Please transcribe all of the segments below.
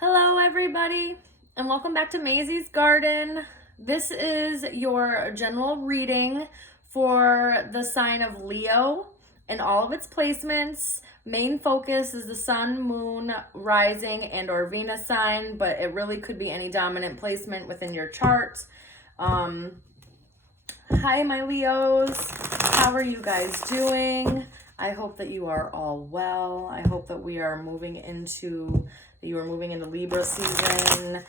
Hello everybody, and welcome back to Mazysgarden. This is your general reading for the sign of Leo and all of its placements. Main focus is the sun, moon, rising, and or Venus sign, but it really could be any dominant placement within your chart. Hi my Leos, how are you guys doing? I hope that you are all well. I hope that you are moving into Libra season.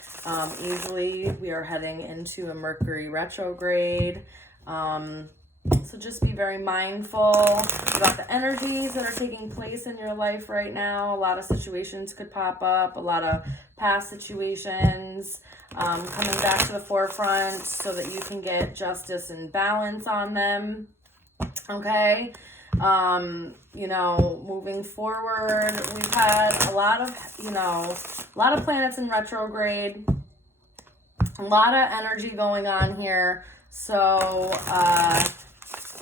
Easily we are heading into a Mercury retrograde. So just be very mindful about the energies that are taking place in your life right now. A lot of situations could pop up, a lot of past situations coming back to the forefront so that you can get justice and balance on them. Okay. Moving forward, we've had a lot of planets in retrograde, a lot of energy going on here. So,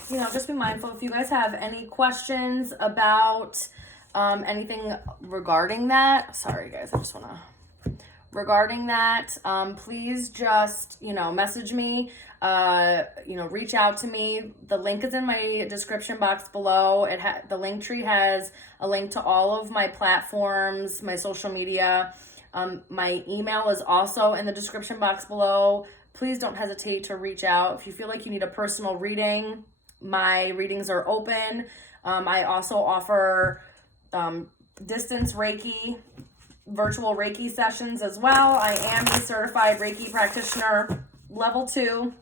just be mindful. If you guys have any questions about anything regarding that, sorry guys, regarding that, please just, message me, reach out to me. The link is in my description box below. The link tree has a link to all of my platforms, my social media. My email is also in the description box below. Please don't hesitate to reach out. If you feel like you need a personal reading, my readings are open. I also offer distance Reiki, virtual Reiki sessions as well. I am a certified Reiki practitioner, level 2.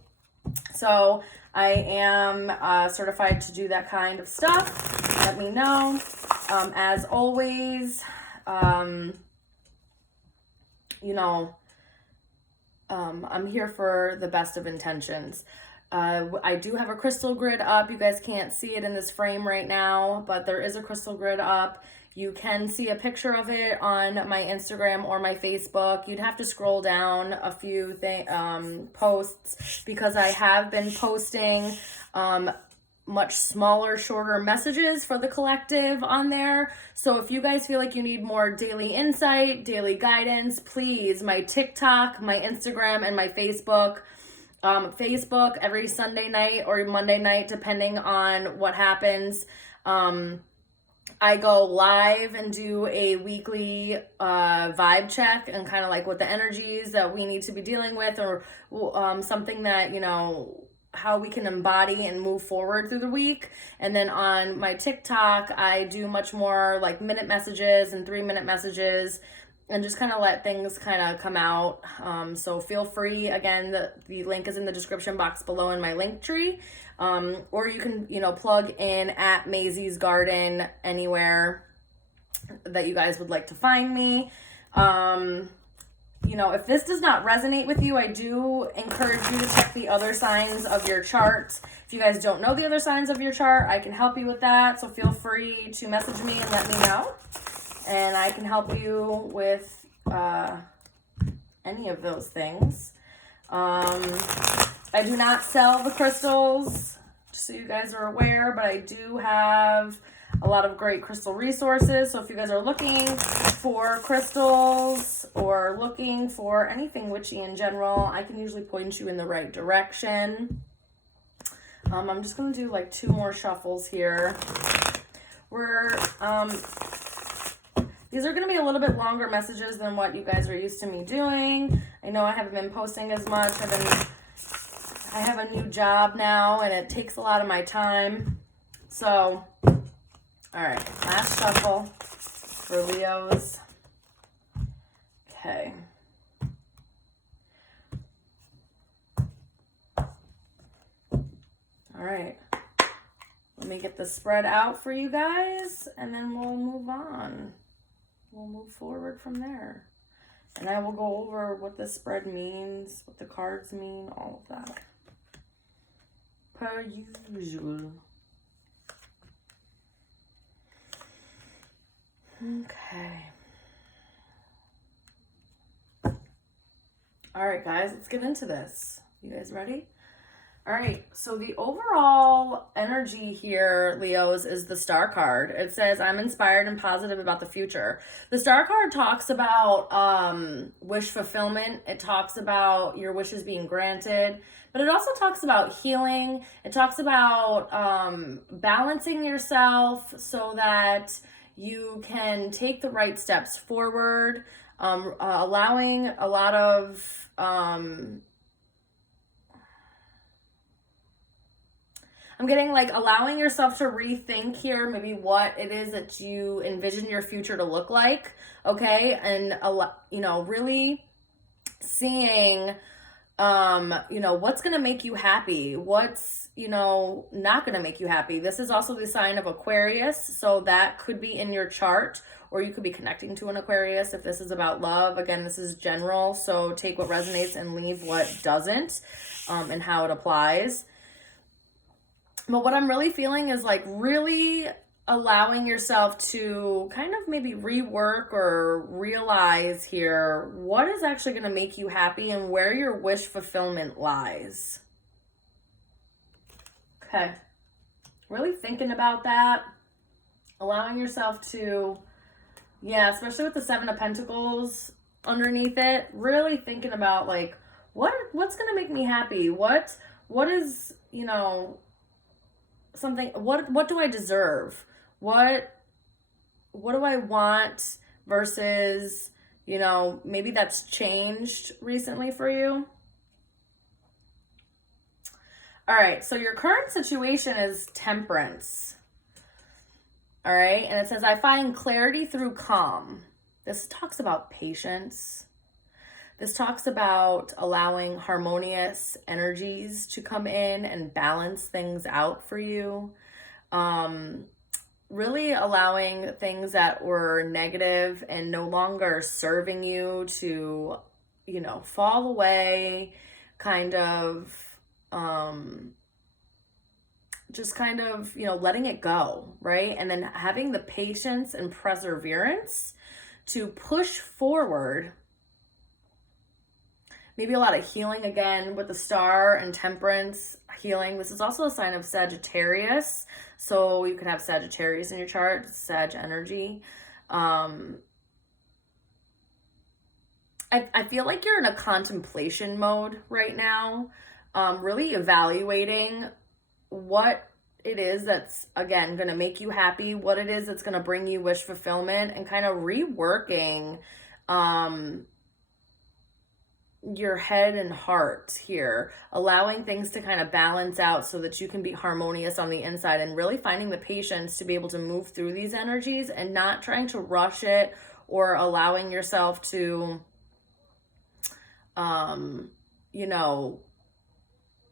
So I am certified to do that kind of stuff. Let me know. As always, I'm here for the best of intentions. I do have a crystal grid up. You guys can't see it in this frame right now, but there is a crystal grid up. You can see a picture of it on my Instagram or my Facebook. You'd have to scroll down a few posts because I have been posting much smaller, shorter messages for the collective on there. So if you guys feel like you need more daily insight, daily guidance, please, my TikTok, my Instagram, and my Facebook. Facebook every Sunday night or Monday night, depending on what happens. I go live and do a weekly vibe check and kind of like what the energies that we need to be dealing with, or something that, how we can embody and move forward through the week. And then on my TikTok, I do much more like minute messages and 3-minute messages and just kind of let things kind of come out. So feel free. Again, the link is in the description box below in my link tree. Or you can, plug in at Mazysgarden anywhere that you guys would like to find me. If this does not resonate with you, I do encourage you to check the other signs of your chart. If you guys don't know the other signs of your chart, I can help you with that. So feel free to message me and let me know. And I can help you with any of those things. I do not sell the crystals, just so you guys are aware, but I do have a lot of great crystal resources. So if you guys are looking for crystals or looking for anything witchy in general, I can usually point you in the right direction. I'm just going to do like 2 more shuffles here. These are going to be a little bit longer messages than what you guys are used to me doing. I know I haven't been posting as much. I have a new job now, and it takes a lot of my time. So, all right, last shuffle for Leos. Okay. All right. Let me get the spread out for you guys, and then we'll move on. We'll move forward from there. And I will go over what the spread means, what the cards mean, all of that. Per usual. Okay. All right, guys, let's get into this. You guys ready? All right, so the overall energy here, Leos, is the Star card. It says, I'm inspired and positive about the future. The Star card talks about wish fulfillment. It talks about your wishes being granted, but it also talks about healing. It talks about balancing yourself so that you can take the right steps forward, allowing a lot of... I'm getting like allowing yourself to rethink here, maybe what it is that you envision your future to look like, okay? And, really seeing, what's going to make you happy, what's, not going to make you happy. This is also the sign of Aquarius, so that could be in your chart, or you could be connecting to an Aquarius if this is about love. Again, this is general, so take what resonates and leave what doesn't, and how it applies. But what I'm really feeling is like really allowing yourself to kind of maybe rework or realize here what is actually going to make you happy and where your wish fulfillment lies. Okay. Really thinking about that. Allowing yourself to, especially with the Seven of Pentacles underneath it, really thinking about like what's going to make me happy? What is, something, what do I deserve? What do I want versus, maybe that's changed recently for you. All right, so your current situation is Temperance. All right, and it says, I find clarity through calm. This talks about patience. This talks about allowing harmonious energies to come in and balance things out for you. Really allowing things that were negative and no longer serving you to, fall away, just letting it go, right? And then having the patience and perseverance to push forward. Maybe a lot of healing again with the Star and Temperance healing. This is also a sign of Sagittarius. So you could have Sagittarius in your chart, Sag energy. I feel like you're in a contemplation mode right now. Really evaluating what it is that's, again, going to make you happy, what it is that's going to bring you wish fulfillment, and kind of reworking your head and heart here, allowing things to kind of balance out so that you can be harmonious on the inside, and really finding the patience to be able to move through these energies and not trying to rush it or allowing yourself to,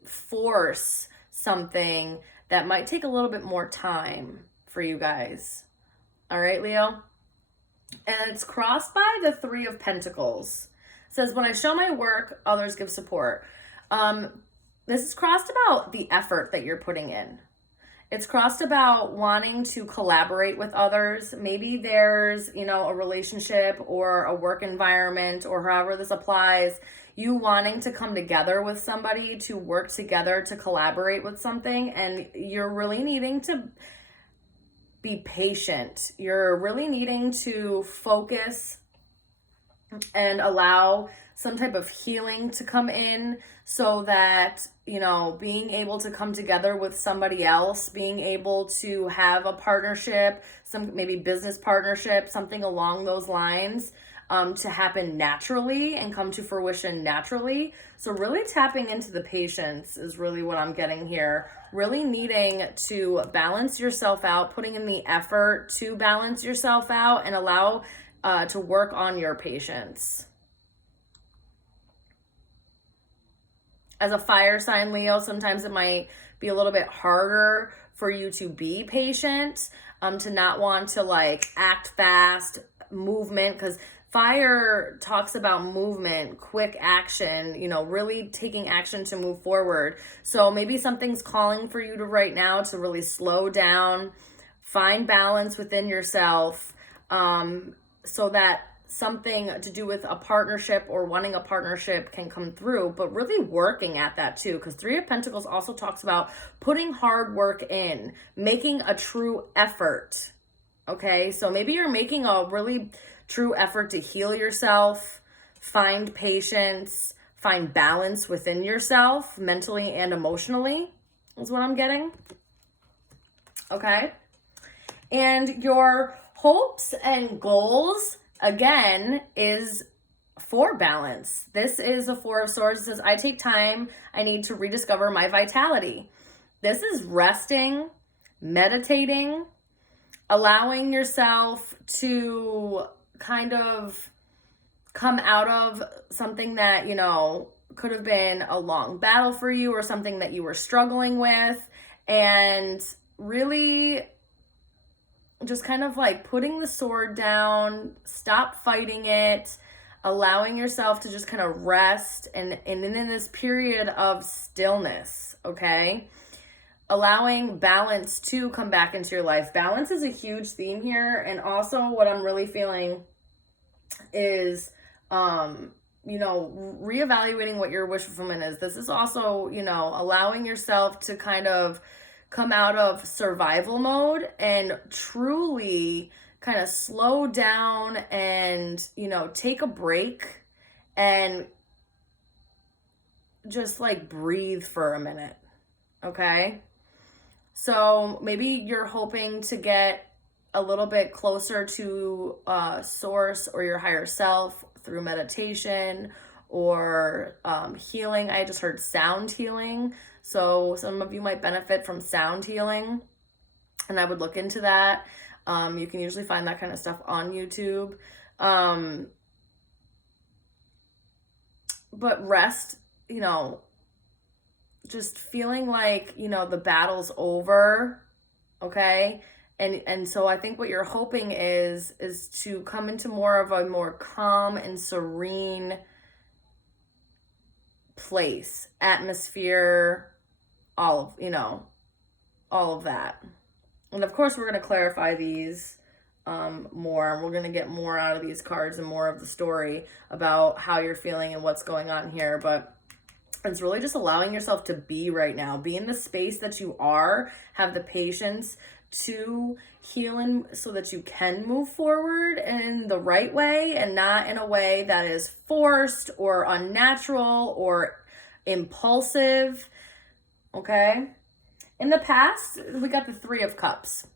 force something that might take a little bit more time for you guys. All right, Leo? And it's crossed by the Three of Pentacles. Says, when I show my work, others give support. This is crossed about the effort that you're putting in. It's crossed about wanting to collaborate with others. Maybe there's, a relationship or a work environment, or however this applies, you wanting to come together with somebody to work together to collaborate with something, and you're really needing to be patient. You're really needing to focus and allow some type of healing to come in so that, being able to come together with somebody else, being able to have a partnership, some maybe business partnership, something along those lines, to happen naturally and come to fruition naturally. So really tapping into the patience is really what I'm getting here. Really needing to balance yourself out, putting in the effort to balance yourself out and allow to work on your patience. As a fire sign, Leo, sometimes it might be a little bit harder for you to be patient, to not want to like act fast, movement, because fire talks about movement, quick action, really taking action to move forward. So maybe something's calling for you to right now to really slow down, find balance within yourself, so that something to do with a partnership or wanting a partnership can come through, but really working at that too, because Three of Pentacles also talks about putting hard work in, making a true effort. Okay, so maybe you're making a really true effort to heal yourself, find patience, find balance within yourself, mentally and emotionally, is what I'm getting. Okay, and your hopes and goals, again, is for balance. This is a Four of Swords. It says, I take time. I need to rediscover my vitality. This is resting, meditating, allowing yourself to kind of come out of something that, you know, could have been a long battle for you or something that you were struggling with, and really just kind of like putting the sword down, stop fighting it, allowing yourself to just kind of rest and in this period of stillness, okay? Allowing balance to come back into your life. Balance is a huge theme here. And also what I'm really feeling is, you know, reevaluating what your wish fulfillment is. This is also, you know, allowing yourself to kind of come out of survival mode and truly kind of slow down and, you know, take a break and just like breathe for a minute. Okay? So maybe you're hoping to get a little bit closer to source or your higher self through meditation or healing. I just heard sound healing. So some of you might benefit from sound healing, and I would look into that. You can usually find that kind of stuff on YouTube. But rest, you know, just feeling like, you know, the battle's over, okay? And so I think what you're hoping is to come into more of a more calm and serene place, atmosphere, all of that. And of course, we're going to clarify these more. We're going to get more out of these cards and more of the story about how you're feeling and what's going on here. But it's really just allowing yourself to be right now. Be in the space that you are. Have the patience to heal and so that you can move forward in the right way and not in a way that is forced or unnatural or impulsive. Okay? In the past, we got the Three of Cups.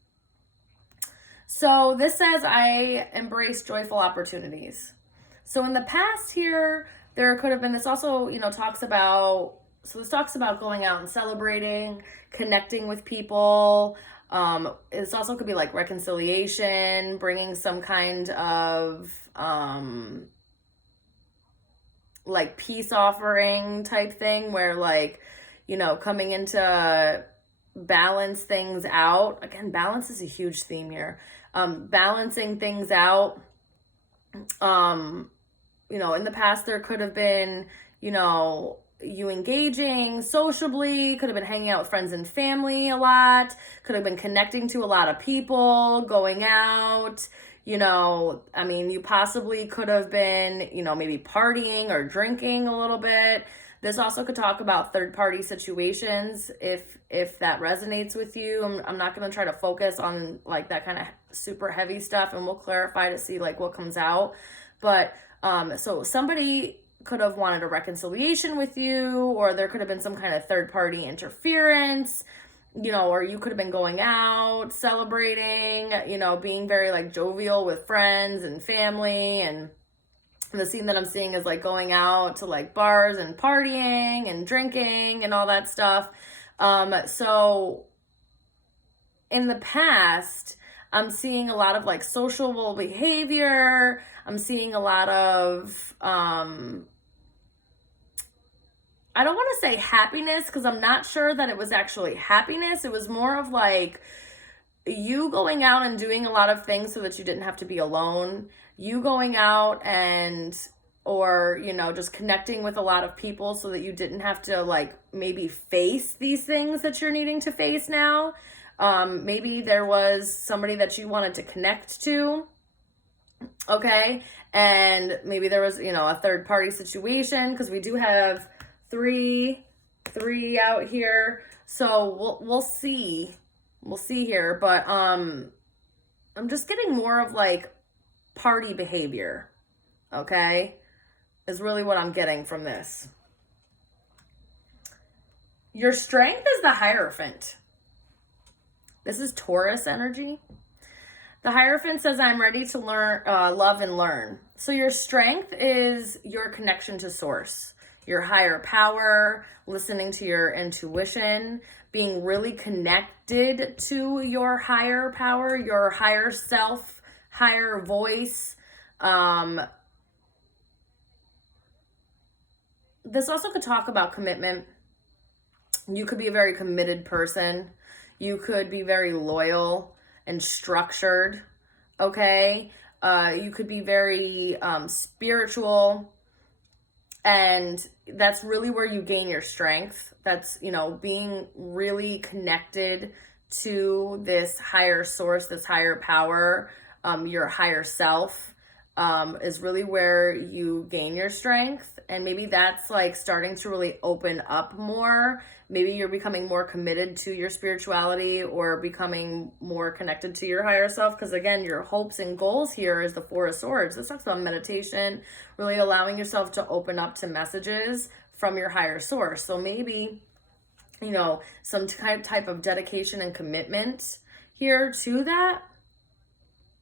So this says, I embrace joyful opportunities. So in the past here, there could have been, this also, you know, talks about going out and celebrating, connecting with people. This also could be like reconciliation, bringing some kind of like peace offering type thing where, like, you know, coming into balance things out. Again, balance is a huge theme here. Balancing things out. You know, in the past there could have been, you know, you engaging sociably, could have been hanging out with friends and family a lot, could have been connecting to a lot of people, going out, you know, I mean, you possibly could have been, you know, maybe partying or drinking a little bit. This also could talk about third-party situations if that resonates with you. I'm not going to try to focus on like that kind of super heavy stuff, and we'll clarify to see like what comes out. But so somebody could have wanted a reconciliation with you, or there could have been some kind of third-party interference, you know, or you could have been going out, celebrating, you know, being very like jovial with friends and family. And the scene that I'm seeing is like going out to like bars and partying and drinking and all that stuff. So in the past, I'm seeing a lot of like sociable behavior. I'm seeing a lot of, I don't want to say happiness because I'm not sure that it was actually happiness. It was more of like you going out and doing a lot of things so that you didn't have to be alone. You going out and, or, you know, just connecting with a lot of people so that you didn't have to like maybe face these things that you're needing to face now. Maybe there was somebody that you wanted to connect to. Okay. And maybe there was, you know, a third party situation, because we do have three out here. So we'll see. We'll see here. But I'm just getting more of like party behavior. Okay? Is really what I'm getting from this. Your strength is the Hierophant. This is Taurus energy. The Hierophant says, I'm ready to learn, love and learn. So your strength is your connection to source, your higher power, listening to your intuition, being really connected to your higher power, your higher self, higher voice. This also could talk about commitment. You could be a very committed person. You could be very loyal and structured, okay? You could be very spiritual, and that's really where you gain your strength. That's, you know, being really connected to this higher source, this higher power, your higher self, is really where you gain your strength. And maybe that's like starting to really open up more. Maybe you're becoming more committed to your spirituality, or becoming more connected to your higher self. Because again, your hopes and goals here is the Four of Swords. This talks about meditation, really allowing yourself to open up to messages from your higher source. So maybe, you know, some type of dedication and commitment here to that.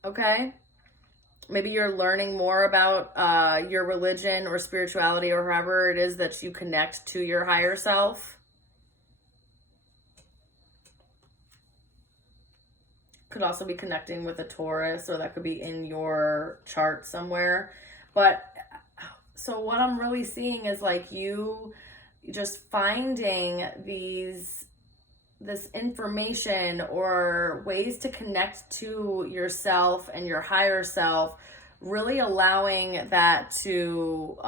Okay? Maybe you're learning more about your religion or spirituality, or however it is that you connect to your higher self. Could also be connecting with a Taurus, or that could be in your chart somewhere. But so what I'm really seeing is like you just finding this information or ways to connect to yourself and your higher self, really allowing that to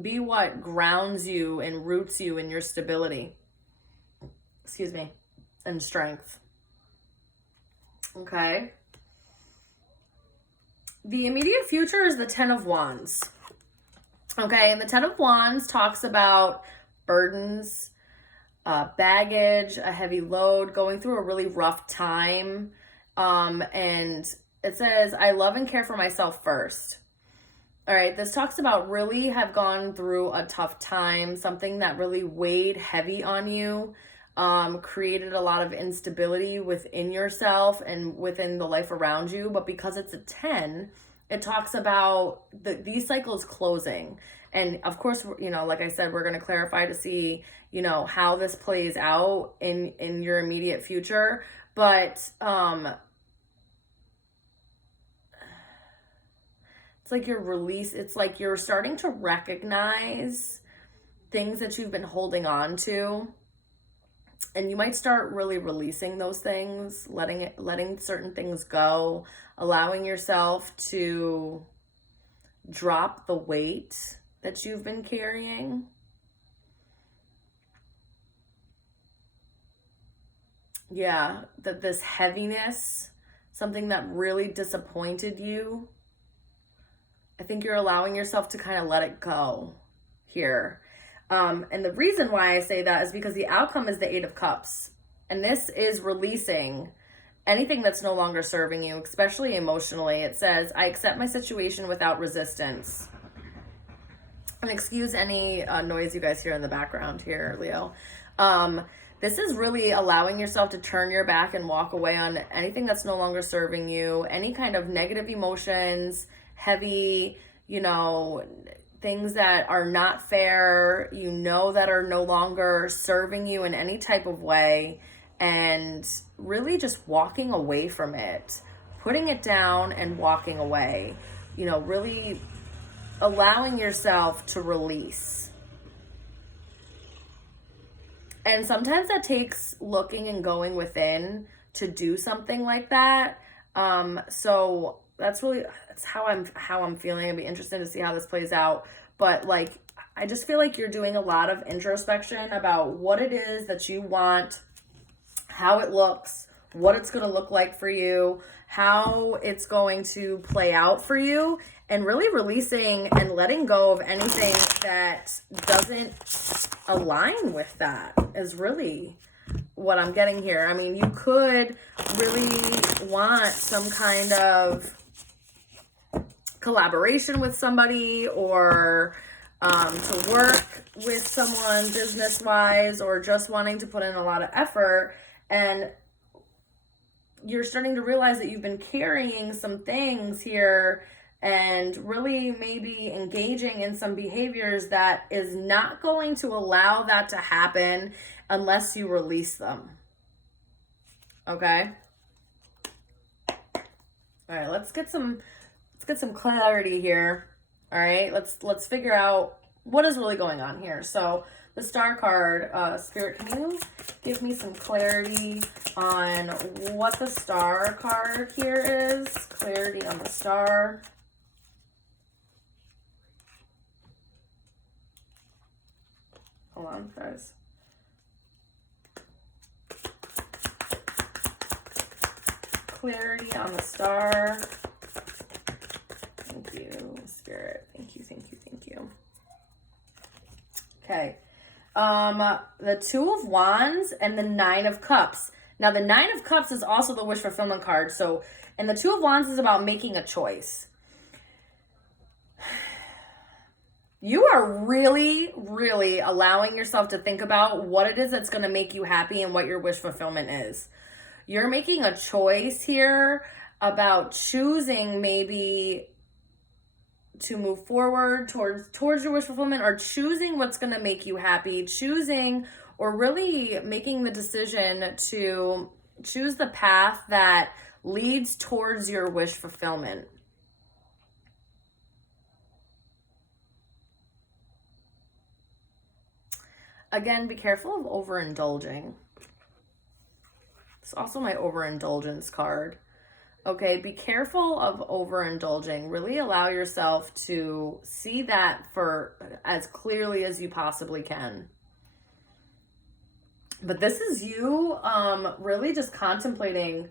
be what grounds you and roots you in your stability. Excuse me. And strength. Okay. The immediate future is the Ten of Wands. Okay, and the Ten of Wands talks about burdens, baggage, a heavy load, going through a really rough time. And it says, I love and care for myself first. All right, this talks about really have gone through a tough time, something that really weighed heavy on you. Created a lot of instability within yourself and within the life around you. But because it's a 10, it talks about these cycles closing. And of course, you know, like I said, we're going to clarify to see, you know, how this plays out in your immediate future. But it's like you're released. It's like you're starting to recognize things that you've been holding on to. And you might start really releasing those things, letting certain things go, allowing yourself to drop the weight that you've been carrying. Yeah, that this heaviness, something that really disappointed you, I think you're allowing yourself to kind of let it go here. And the reason why I say that is because the outcome is the Eight of Cups. And this is releasing anything that's no longer serving you, especially emotionally. It says, I accept my situation without resistance. And excuse any noise you guys hear in the background here, Leo. This is really allowing yourself to turn your back and walk away on anything that's no longer serving you, any kind of negative emotions, heavy, you know, things that are not fair, you know, that are no longer serving you in any type of way, and really just walking away from it, putting it down and walking away, you know, really allowing yourself to release. And sometimes that takes looking and going within to do something like that. So that's how I'm feeling. It'd be interesting to see how this plays out. But like, I just feel like you're doing a lot of introspection about what it is that you want, how it looks, what it's going to look like for you, how it's going to play out for you, and really releasing and letting go of anything that doesn't align with that is really what I'm getting here. I mean, you could really want some kind of collaboration with somebody, or to work with someone business-wise, or just wanting to put in a lot of effort, and you're starting to realize that you've been carrying some things here and really maybe engaging in some behaviors that is not going to allow that to happen unless you release them. Okay? All right, let's get some clarity here. All right, let's figure out what is really going on here. So the Star card, Spirit, can you give me some clarity on what the Star card here is? Clarity on the Star. Hold on, guys. Clarity on the Star. Thank you, Spirit. Thank you, thank you, thank you. Okay. The Two of Wands and the Nine of Cups. Now, the Nine of Cups is also the wish fulfillment card. So, and the Two of Wands is about making a choice. You are really, really allowing yourself to think about what it is that's going to make you happy and what your wish fulfillment is. You're making a choice here about choosing maybe to move forward towards your wish fulfillment, or choosing what's going to make you happy, choosing or really making the decision to choose the path that leads towards your wish fulfillment. Again, be careful of overindulging. It's also my overindulgence card. Okay, be careful of overindulging. Really allow yourself to see that for as clearly as you possibly can. But this is you really just contemplating.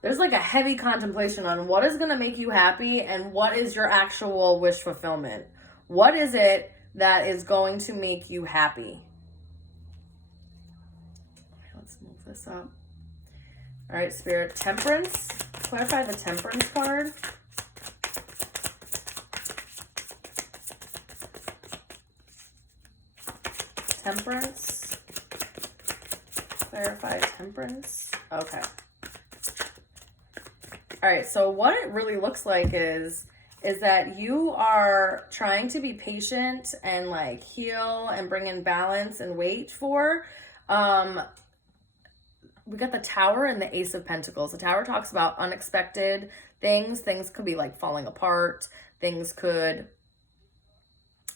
There's like a heavy contemplation on what is going to make you happy and what is your actual wish fulfillment. What is it that is going to make you happy? Let's move this up. All right, Spirit, Temperance. Clarify the Temperance card. Temperance. Clarify Temperance. Okay. All right, so what it really looks like is that you are trying to be patient and like heal and bring in balance and wait for. We got the Tower and the Ace of Pentacles. The Tower talks about unexpected things. Things could be like falling apart. Things could,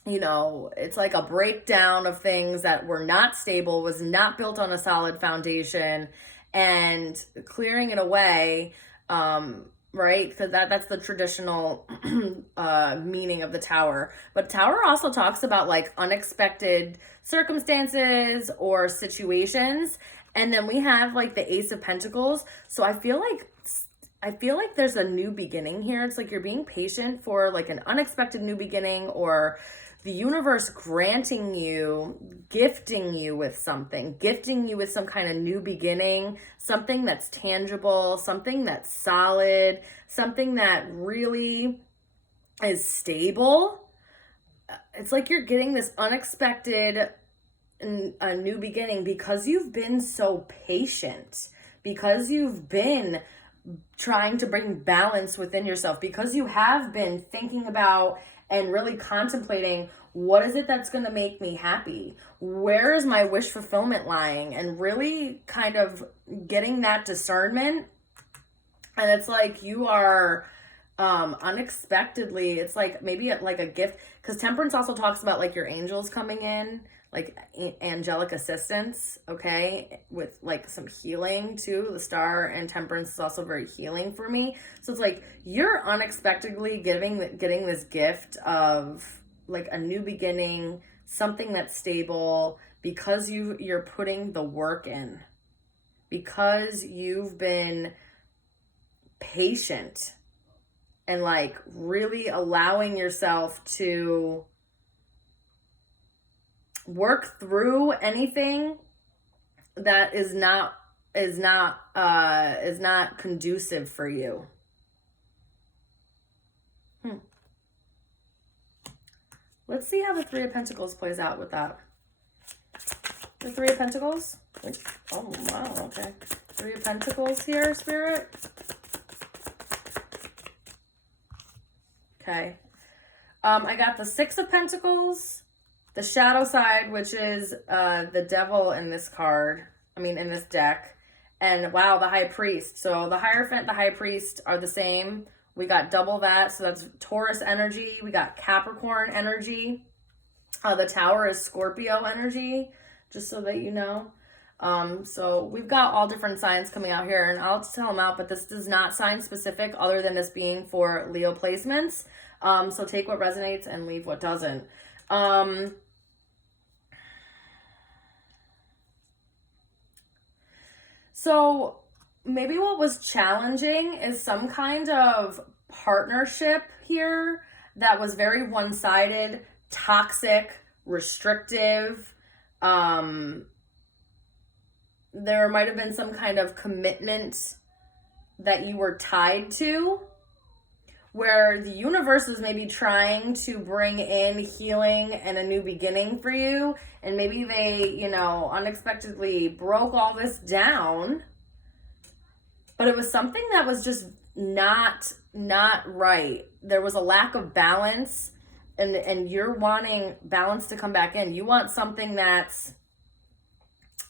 it's like a breakdown of things that were not stable, was not built on a solid foundation, and clearing it away, right? Because that's the traditional meaning of the Tower. But Tower also talks about like unexpected circumstances or situations. And then we have like the Ace of Pentacles. So I feel like there's a new beginning here. It's like you're being patient for like an unexpected new beginning, or the universe gifting you with something, gifting you with some kind of new beginning, something that's tangible, something that's solid, something that really is stable. It's like you're getting this unexpected a new beginning because you've been so patient, because you've been trying to bring balance within yourself, because you have been thinking about and really contemplating, what is it that's going to make me happy? Where is my wish fulfillment lying? And really kind of getting that discernment. And it's like you are unexpectedly, it's like maybe like a gift, because Temperance also talks about like your angels coming in, like angelic assistance, okay, with like some healing too. The Star and Temperance is also very healing for me. So it's like you're unexpectedly getting this gift of like a new beginning, something that's stable, because you're putting the work in. because you've been patient and like really allowing yourself to work through anything that is not conducive for you. Let's see how the Three of Pentacles plays out with that. The Three of Pentacles. Oh, wow, okay. Three of Pentacles here, Spirit. Okay. I got the Six of Pentacles, the shadow side, which is the Devil in this card. I mean, in this deck. And wow, the High Priest. So the Hierophant, the High Priest are the same. We got double that. So that's Taurus energy. We got Capricorn energy. The Tower is Scorpio energy, just so that you know. So we've got all different signs coming out here, and I'll tell them out, but this does not sign specific other than this being for Leo placements. So take what resonates and leave what doesn't. So maybe what was challenging is some kind of partnership here that was very one-sided, toxic, restrictive. There might have been some kind of commitment that you were tied to, where the universe was maybe trying to bring in healing and a new beginning for you. And maybe they, you know, unexpectedly broke all this down. But it was something that was just not right. There was a lack of balance, and you're wanting balance to come back in. You want something that's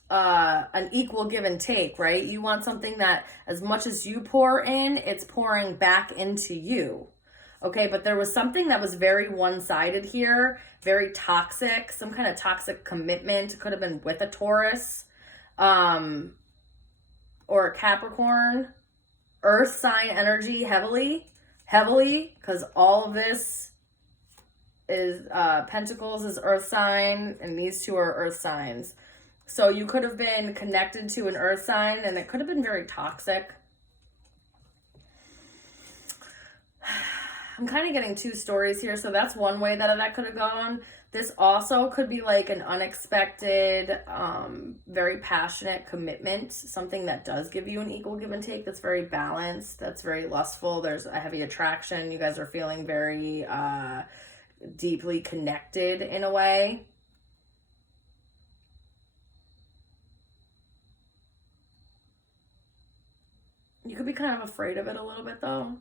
an equal give and take, right? You want something that as much as you pour in, it's pouring back into you. Okay, but there was something that was very one-sided here, very toxic, some kind of toxic commitment. It could have been with a Taurus or a Capricorn. Earth sign energy heavily, because all of this is Pentacles is Earth sign, and these two are Earth signs. So you could have been connected to an Earth sign, and it could have been very toxic. I'm kind of getting two stories here, so that's one way that could have gone. This also could be like an unexpected, very passionate commitment, something that does give you an equal give and take, that's very balanced, that's very lustful. There's a heavy attraction. You guys are feeling very deeply connected in a way. You could be kind of afraid of it a little bit, though.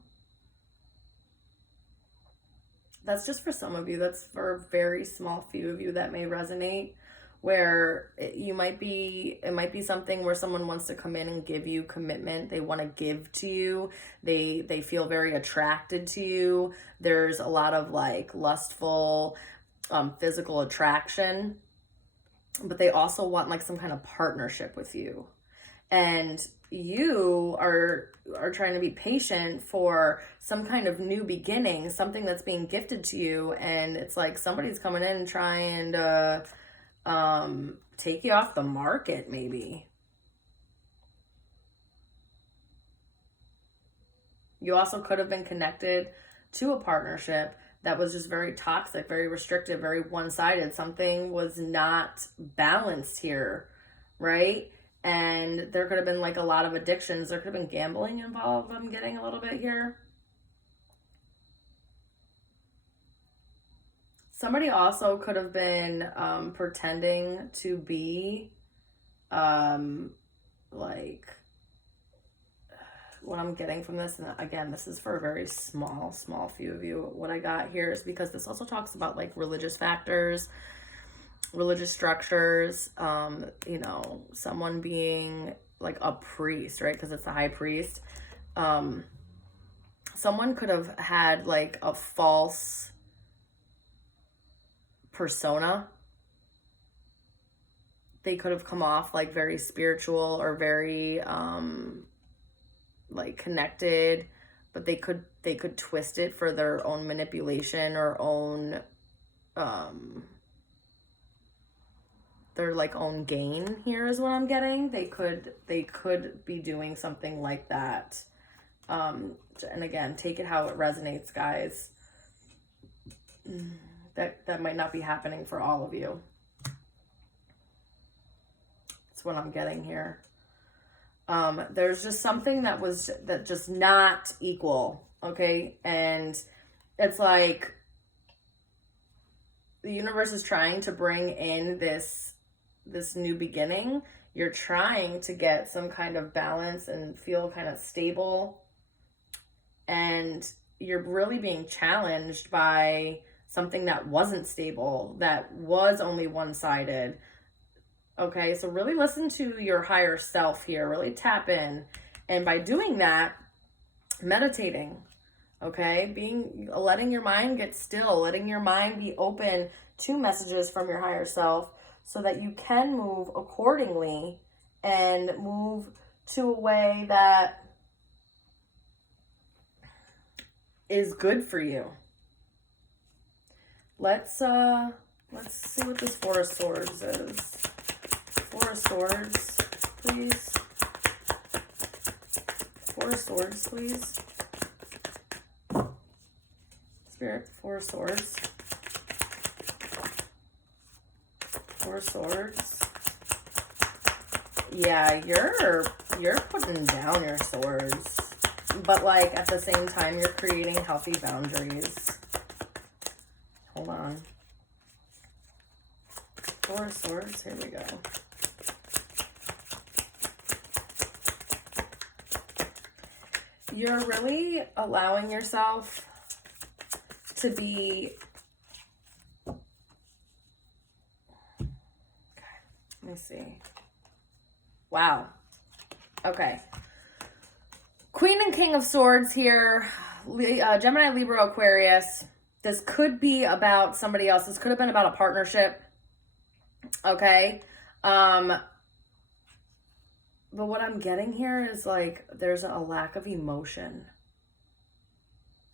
That's just for some of you. That's for a very small few of you that may resonate, where it might be something where someone wants to come in and give you commitment. They want to give to you. They feel very attracted to you. There's a lot of like lustful physical attraction, but they also want like some kind of partnership with you. And you are trying to be patient for some kind of new beginning, something that's being gifted to you, and it's like somebody's coming in and trying to take you off the market, maybe. You also could have been connected to a partnership that was just very toxic, very restrictive, very one-sided. Something was not balanced here, right? And there could have been like a lot of addictions. There could have been gambling involved, I'm getting a little bit here. Somebody also could have been pretending to be like, what I'm getting from this, and again, this is for a very small few of you. What I got here is because this also talks about like religious factors, religious structures, you know, someone being like a priest, right? Because it's the High Priest. Someone could have had like a false persona. They could have come off like very spiritual or very like connected, but they could twist it for their own manipulation or own their like own gain here is what I'm getting. They could be doing something like that. And again, take it how it resonates, guys. That might not be happening for all of you. That's what I'm getting here. There's just something that just not equal, okay? And it's like the universe is trying to bring in this new beginning. You're trying to get some kind of balance and feel kind of stable. And you're really being challenged by something that wasn't stable, that was only one-sided. Okay, so really listen to your higher self here. Really tap in. And by doing that, meditating, okay? Letting your mind get still, letting your mind be open to messages from your higher self so that you can move accordingly and move to a way that is good for you. Let's see what this Four of Swords is. Four of Swords, please. Four of Swords, please. Spirit, Four of Swords. Four of Swords. Yeah, you're putting down your swords. But like at the same time, you're creating healthy boundaries. Hold on. Four of Swords, here we go. You're really allowing yourself to be, okay, let me see. Wow. Okay. Queen and King of Swords here, Gemini, Libra, Aquarius. This could be about somebody else. This could have been about a partnership. Okay. But what I'm getting here is like there's a lack of emotion.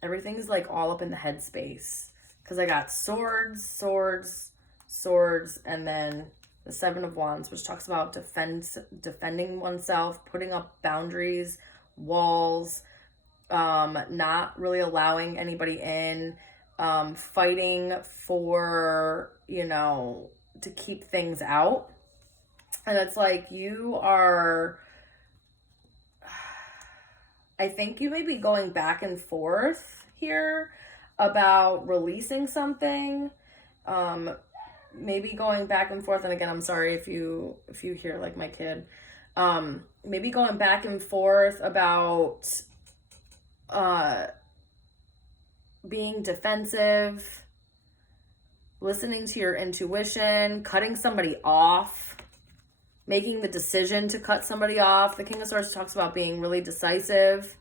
Everything's like all up in the head space. Because I got swords, swords, swords, and then the Seven of Wands, which talks about defending oneself, putting up boundaries, walls, not really allowing anybody in, fighting for, to keep things out. And it's like you are, I think you may be going back and forth here about releasing something, maybe going back and forth. And again, I'm sorry if you hear like my kid, maybe going back and forth about being defensive, listening to your intuition, cutting somebody off, making the decision to cut somebody off. The King of Swords talks about being really decisive,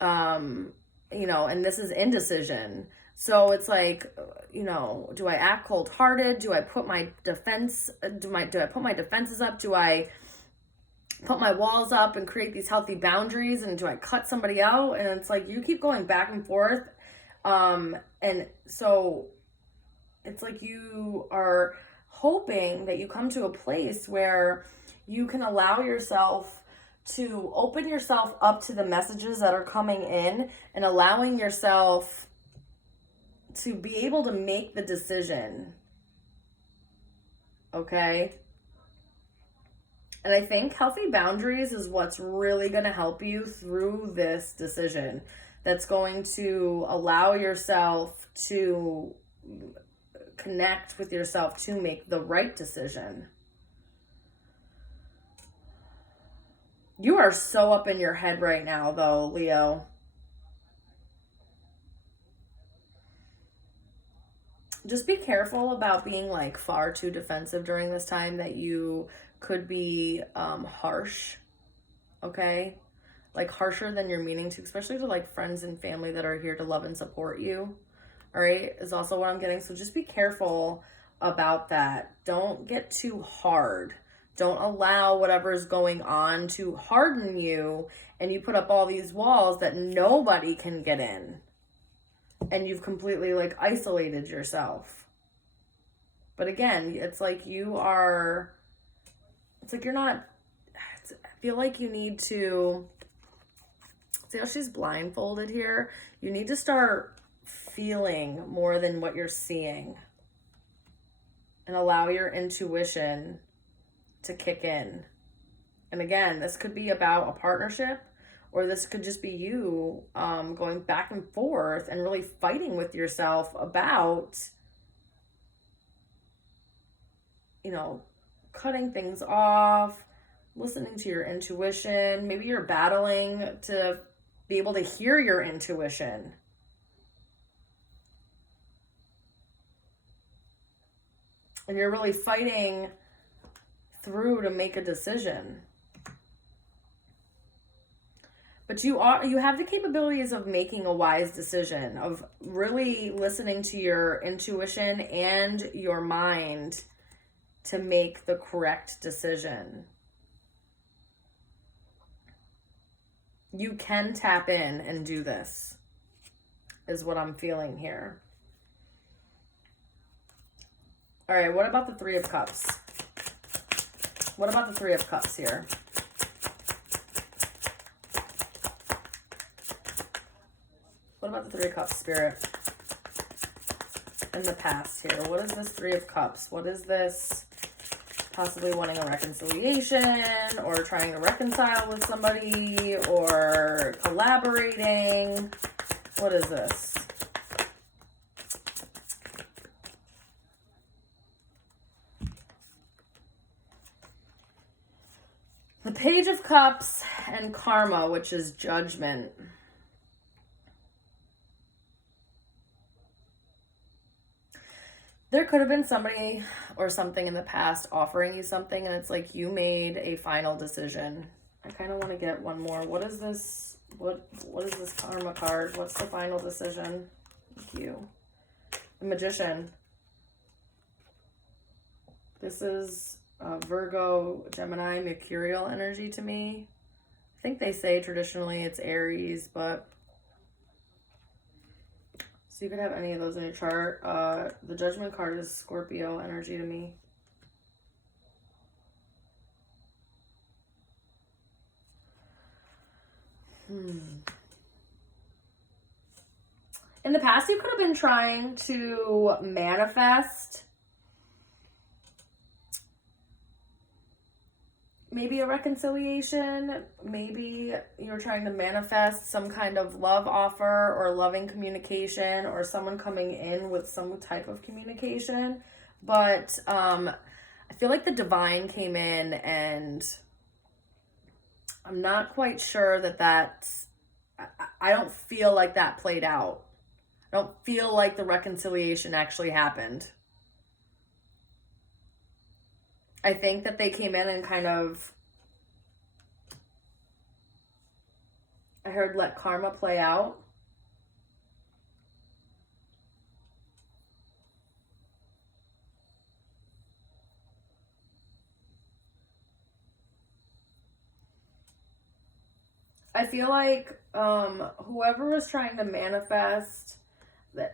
and this is indecision. So it's like, do I act cold-hearted? Do I put my defenses up? Do I put my walls up and create these healthy boundaries? And do I cut somebody out? And it's like you keep going back and forth. And so it's like you are hoping that you come to a place where you can allow yourself to open yourself up to the messages that are coming in and allowing yourself to be able to make the decision. Okay? And I think healthy boundaries is what's really going to help you through this decision. That's going to allow yourself to connect with yourself to make the right decision. You are so up in your head right now, though, Leo. Just be careful about being like far too defensive during this time, that you could be harsh, okay? Like harsher than you're meaning to, especially to like friends and family that are here to love and support you. All right, is also what I'm getting. So just be careful about that. Don't get too hard. Don't allow whatever's going on to harden you and you put up all these walls that nobody can get in. And you've completely like isolated yourself. But again, it's like you're not, I feel like you need to, see how she's blindfolded here? You need to start feeling more than what you're seeing and allow your intuition to kick in. And again, this could be about a partnership, or this could just be you going back and forth and really fighting with yourself about, you know, cutting things off, listening to your intuition. Maybe you're battling to be able to hear your intuition. And you're really fighting through to make a decision. But you have the capabilities of making a wise decision, of really listening to your intuition and your mind to make the correct decision. You can tap in and do this, is what I'm feeling here. All right, what about the Three of Cups? What about the Three of Cups here? What about the Three of Cups, Spirit? In the past here, what is this Three of Cups? What is this? Possibly wanting a reconciliation, or trying to reconcile with somebody, or collaborating. What is this? The Page of Cups and Karma, which is judgment. There could have been somebody or something in the past offering you something, and it's like you made a final decision. I kind of want to get one more. What is this? What is this Karma card? What's the final decision? Thank you. The Magician. This is Virgo, Gemini, Mercurial energy to me. I think they say traditionally it's Aries, but so you could have any of those in your chart. The Judgment card is Scorpio energy to me. In the past, you could have been trying to manifest maybe a reconciliation. Maybe you're trying to manifest some kind of love offer or loving communication, or someone coming in with some type of communication. But I feel like the divine came in, and I'm not quite sure that's, I don't feel like that played out. I don't feel like the reconciliation actually happened. I think that they came in and kind of, I heard let karma play out. I feel like whoever was trying to manifest that,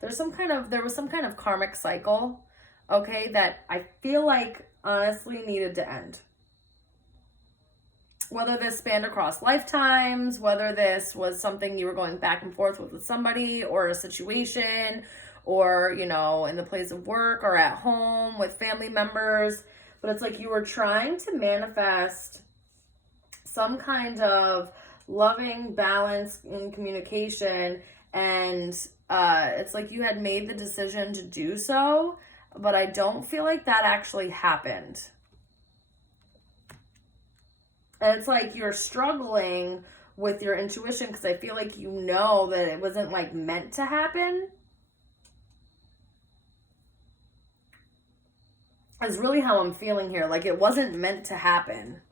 there was some kind of karmic cycle, okay, that I feel like honestly needed to end. Whether this spanned across lifetimes, whether this was something you were going back and forth with somebody, or a situation, or, you know, in the place of work or at home with family members. But it's like you were trying to manifest some kind of loving balance in communication, and it's like you had made the decision to do so, but I don't feel like that actually happened. And it's like you're struggling with your intuition, because I feel like you know that it wasn't like meant to happen. Is really how I'm feeling here. Like it wasn't meant to happen.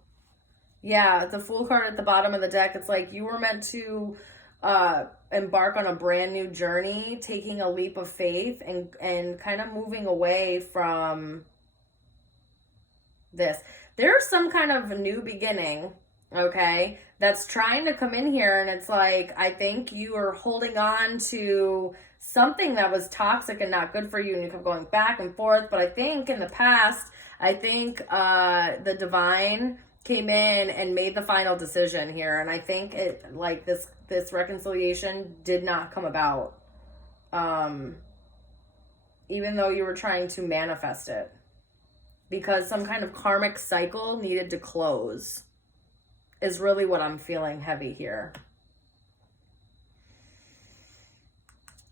Yeah, the Fool card at the bottom of the deck, it's like you were meant to embark on a brand new journey, taking a leap of faith, and kind of moving away from this. There's some kind of new beginning, okay, that's trying to come in here, and it's like, I think you are holding on to something that was toxic and not good for you, and you kept going back and forth. But I think in the past, I think the divine came in and made the final decision here, and I think it, like, this reconciliation did not come about, even though you were trying to manifest it, because some kind of karmic cycle needed to close, is really what I'm feeling heavy here.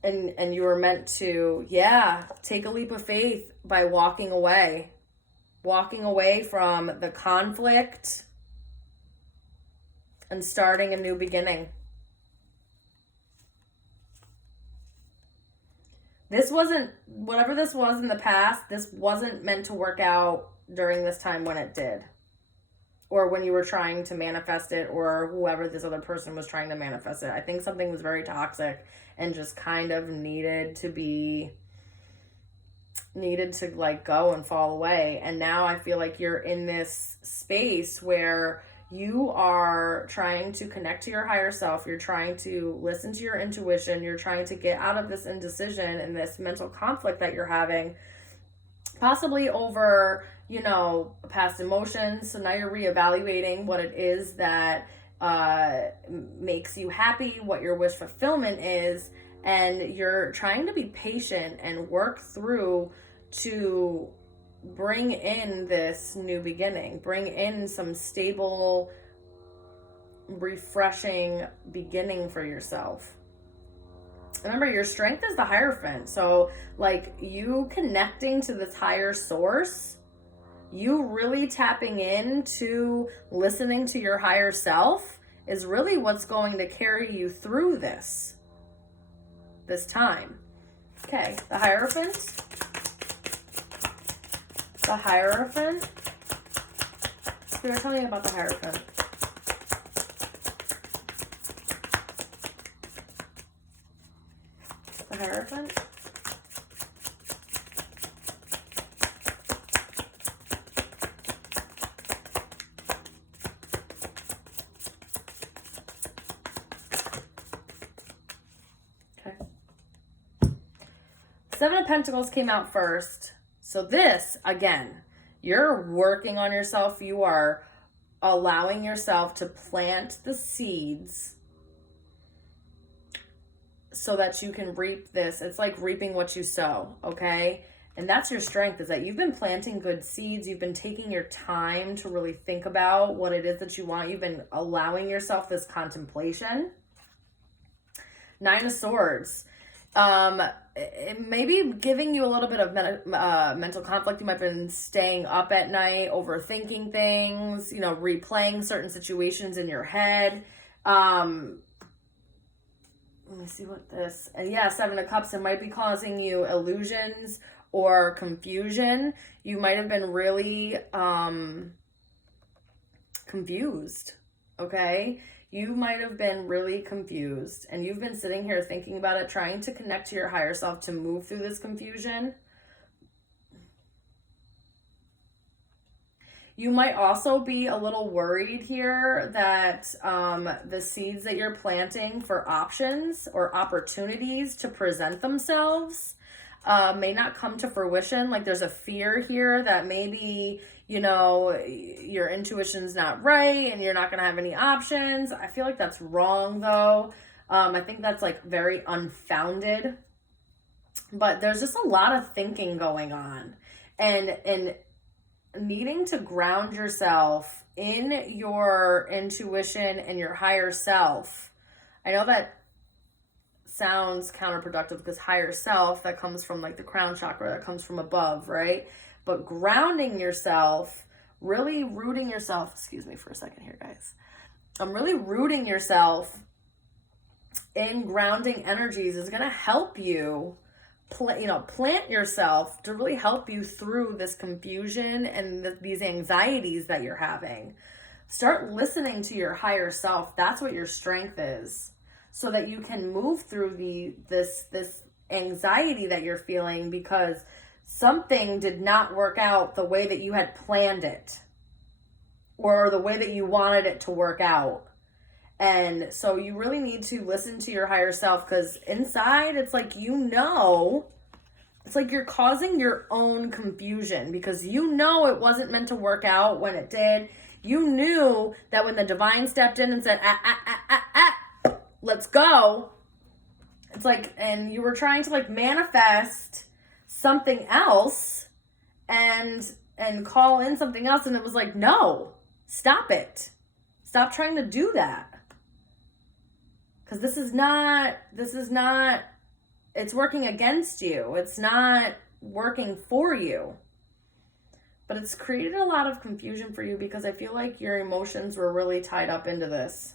And you were meant to, take a leap of faith by walking away from the conflict and starting a new beginning. This wasn't, whatever this was in the past, this wasn't meant to work out during this time when it did. Or when you were trying to manifest it, or whoever this other person was trying to manifest it. I think something was very toxic and just kind of needed to like go and fall away. And now I feel like you're in this space where you are trying to connect to your higher self. You're trying to listen to your intuition. You're trying to get out of this indecision and this mental conflict that you're having, possibly over, past emotions. So now you're reevaluating what it is that makes you happy, what your wish fulfillment is, and you're trying to be patient and work through to bring in this new beginning, bring in some stable, refreshing beginning for yourself. Remember, your strength is the Hierophant. So, like, you connecting to this higher source, you really tapping into listening to your higher self is really what's going to carry you through this time. Okay, the Hierophant. The Hierophant. Spirit, tell me about the Hierophant. The Hierophant. Okay. Seven of Pentacles came out first. So this, again, you're working on yourself. You are allowing yourself to plant the seeds so that you can reap this. It's like reaping what you sow, okay? And that's your strength, is that you've been planting good seeds. You've been taking your time to really think about what it is that you want. You've been allowing yourself this contemplation. Nine of Swords. It may be giving you a little bit of mental conflict. You might have been staying up at night, overthinking things, replaying certain situations in your head. Let me see what this, and Seven of Cups, it might be causing you illusions or confusion. You might have been really confused, okay? You might have been really confused, and you've been sitting here thinking about it, trying to connect to your higher self to move through this confusion. You might also be a little worried here that the seeds that you're planting for options or opportunities to present themselves may not come to fruition. Like, there's a fear here that maybe, your intuition's not right and you're not going to have any options. I feel like that's wrong, though. I think that's, like, very unfounded. But there's just a lot of thinking going on. And needing to ground yourself in your intuition and your higher self. I know that sounds counterproductive because higher self, that comes from like the crown chakra, that comes from above, right? But grounding yourself, really rooting yourself, excuse me for a second here, guys. I'm really rooting yourself in grounding energies is going to help you plant yourself to really help you through this confusion and these anxieties that you're having. Start listening to your higher self. That's what your strength is, so that you can move through this anxiety that you're feeling because something did not work out the way that you had planned it or the way that you wanted it to work out. And so you really need to listen to your higher self, because inside it's like, it's like you're causing your own confusion, because it wasn't meant to work out when it did. You knew that when the divine stepped in and said, let's go. It's like, and you were trying to like manifest something else and call in something else. And it was like, no, stop it. Stop trying to do that. Because this is not, it's working against you. It's not working for you. But it's created a lot of confusion for you, because I feel like your emotions were really tied up into this.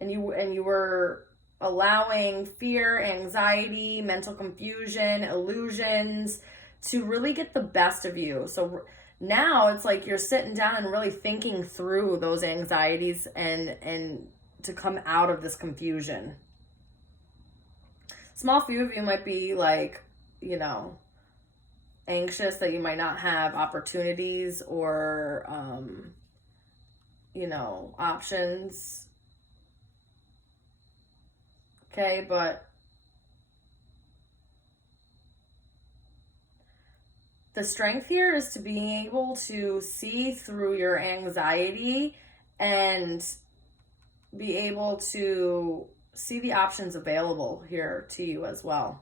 And you were allowing fear, anxiety, mental confusion, illusions to really get the best of you. So now it's like you're sitting down and really thinking through those anxieties and to come out of this confusion. Small few of you might be like, anxious that you might not have opportunities or, options. Okay, but the strength here is to be able to see through your anxiety and be able to see the options available here to you as well.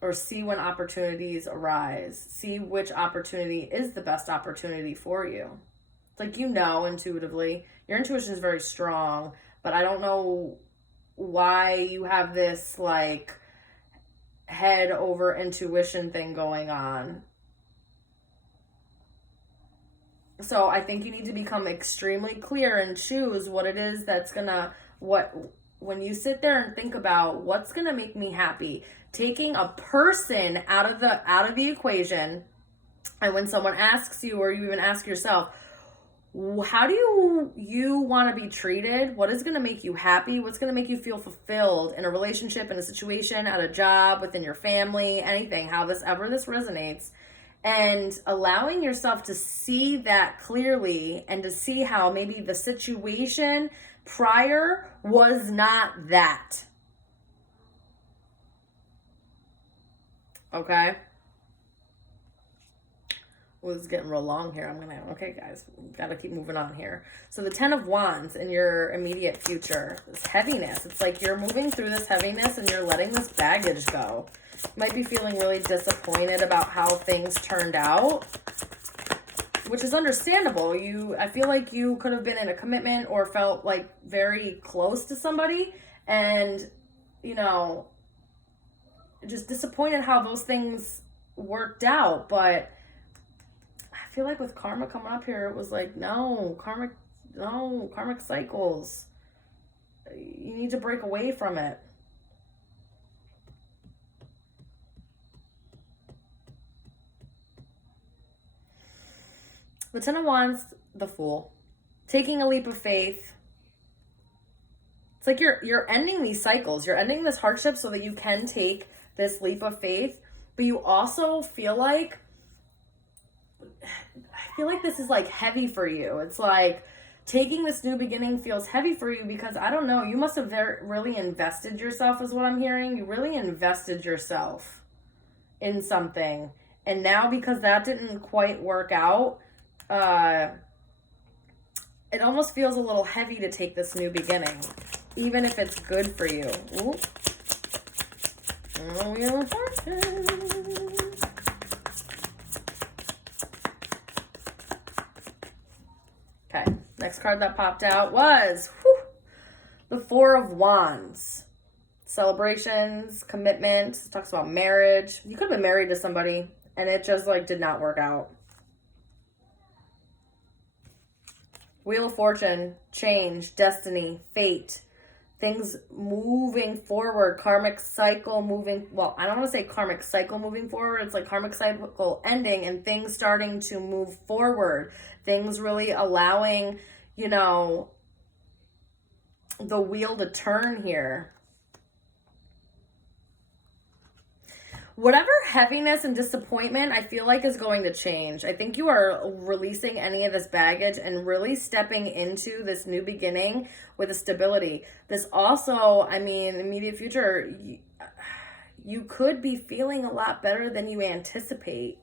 Or see when opportunities arise. See which opportunity is the best opportunity for you. It's like, intuitively. Your intuition is very strong, but I don't know why you have this like head over intuition thing going on. So I think you need to become extremely clear and choose what it is that's gonna, when you sit there and think about what's gonna make me happy, taking a person out of the equation. And when someone asks you, or you even ask yourself, how do you want to be treated? What is going to make you happy? What's going to make you feel fulfilled in a relationship, in a situation, at a job, within your family, anything, how this resonates. And allowing yourself to see that clearly, and to see how maybe the situation prior was not that. Okay? Well, it's getting real long here. Okay, guys, gotta keep moving on here. So the 10 of Wands in your immediate future, this heaviness. It's like you're moving through this heaviness and you're letting this baggage go. You might be feeling really disappointed about how things turned out, which is understandable. I feel like you could have been in a commitment or felt like very close to somebody, and, just disappointed how those things worked out. But I feel like with karma coming up here, it was like, karmic cycles. You need to break away from it. The 10 of Wands, the Fool. Taking a leap of faith. It's like you're ending these cycles. You're ending this hardship so that you can take this leap of faith. But you also feel like, this is like heavy for you. It's like taking this new beginning feels heavy for you because, I don't know, you must have really invested yourself, is what I'm hearing. You really invested yourself in something. And now, because that didn't quite work out, it almost feels a little heavy to take this new beginning, even if it's good for you. Ooh. Oh, Wheel of Fortune. Okay, next card that popped out was the Four of Wands. Celebrations, commitment. It talks about marriage. You could have been married to somebody and it just did not work out. Wheel of Fortune, change, destiny, fate, things moving forward, karmic cycle moving, I don't want to say karmic cycle moving forward, it's like karmic cycle ending and things starting to move forward, things really allowing, the wheel to turn here. whatever heaviness and disappointment I feel like is going to change. I think you are releasing any of this baggage and really stepping into this new beginning with a stability. This also, I mean, immediate future, you could be feeling a lot better than you anticipate.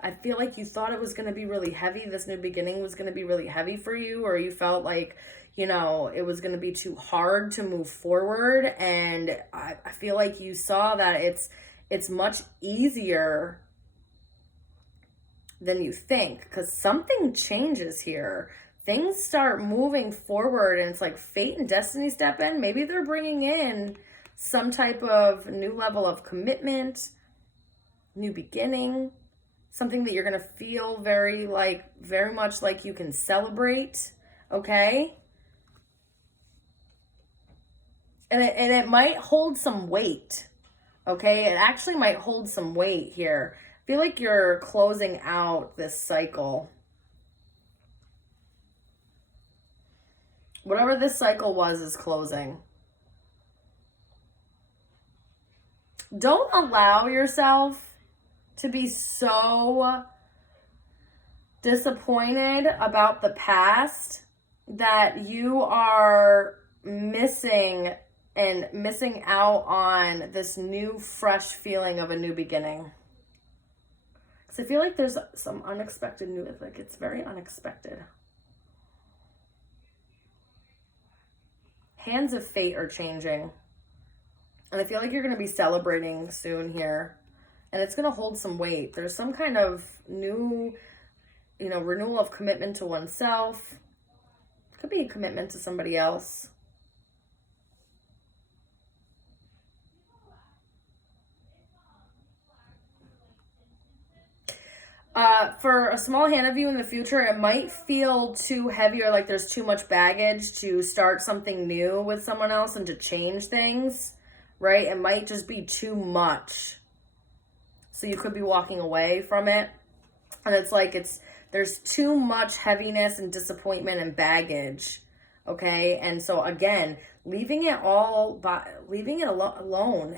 I feel like you thought it was going to be really heavy. This new beginning was going to be really heavy for you, or you felt like, you know, it was going to be too hard to move forward. And I feel like you saw that it's much easier than you think, because something changes here. Things start moving forward, and it's like fate and destiny step in. Maybe they're bringing in some type of new level of commitment, new beginning, something that you're going to feel very much like you can celebrate, okay? And it might hold some weight, okay? It actually might hold some weight here. I feel like you're closing out this cycle. Whatever this cycle was is closing. Don't allow yourself to be so disappointed about the past that you are missing out on this new, fresh feeling of a new beginning. Because I feel like there's some unexpected new, like it's very unexpected. Hands of fate are changing. And I feel like you're going to be celebrating soon here. And it's going to hold some weight. There's some kind of new, you know, renewal of commitment to oneself. Could be a commitment to somebody else. For a small hand of you in the future, it might feel too heavy or like there's too much baggage to start something new with someone else and to change things, right? It might just be too much. So you could be walking away from it. And it's like there's too much heaviness and disappointment and baggage, okay? And so again, leaving it alone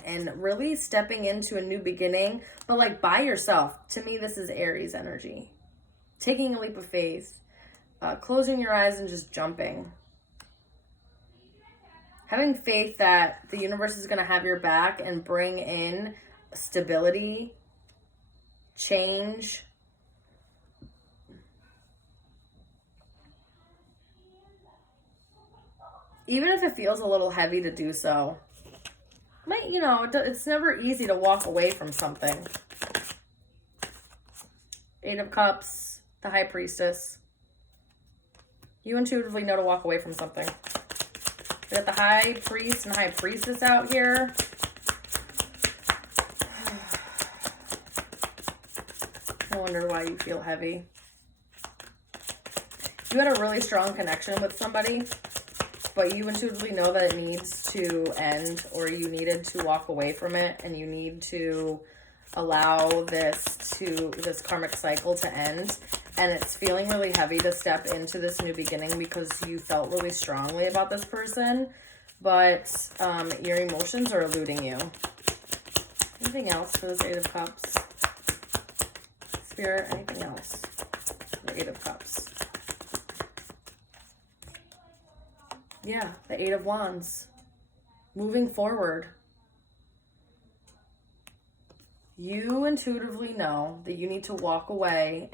and really stepping into a new beginning, but like by yourself. To me, this is Aries energy. Taking a leap of faith, closing your eyes and just jumping. Having faith that the universe is going to have your back and bring in stability, change. Even if it feels a little heavy to do so. You know, it's never easy to walk away from something. Eight of Cups, the High Priestess. You intuitively know to walk away from something. We got the High Priest and High Priestess out here. I wonder why you feel heavy. You had a really strong connection with somebody, but you intuitively know that it needs to end, or you needed to walk away from it, and you need to allow this karmic cycle to end. And it's feeling really heavy to step into this new beginning because you felt really strongly about this person, but your emotions are eluding you. Anything else for this Eight of Cups? Spirit, anything else? The Eight of Cups. Yeah, the Eight of Wands. Moving forward. You intuitively know that you need to walk away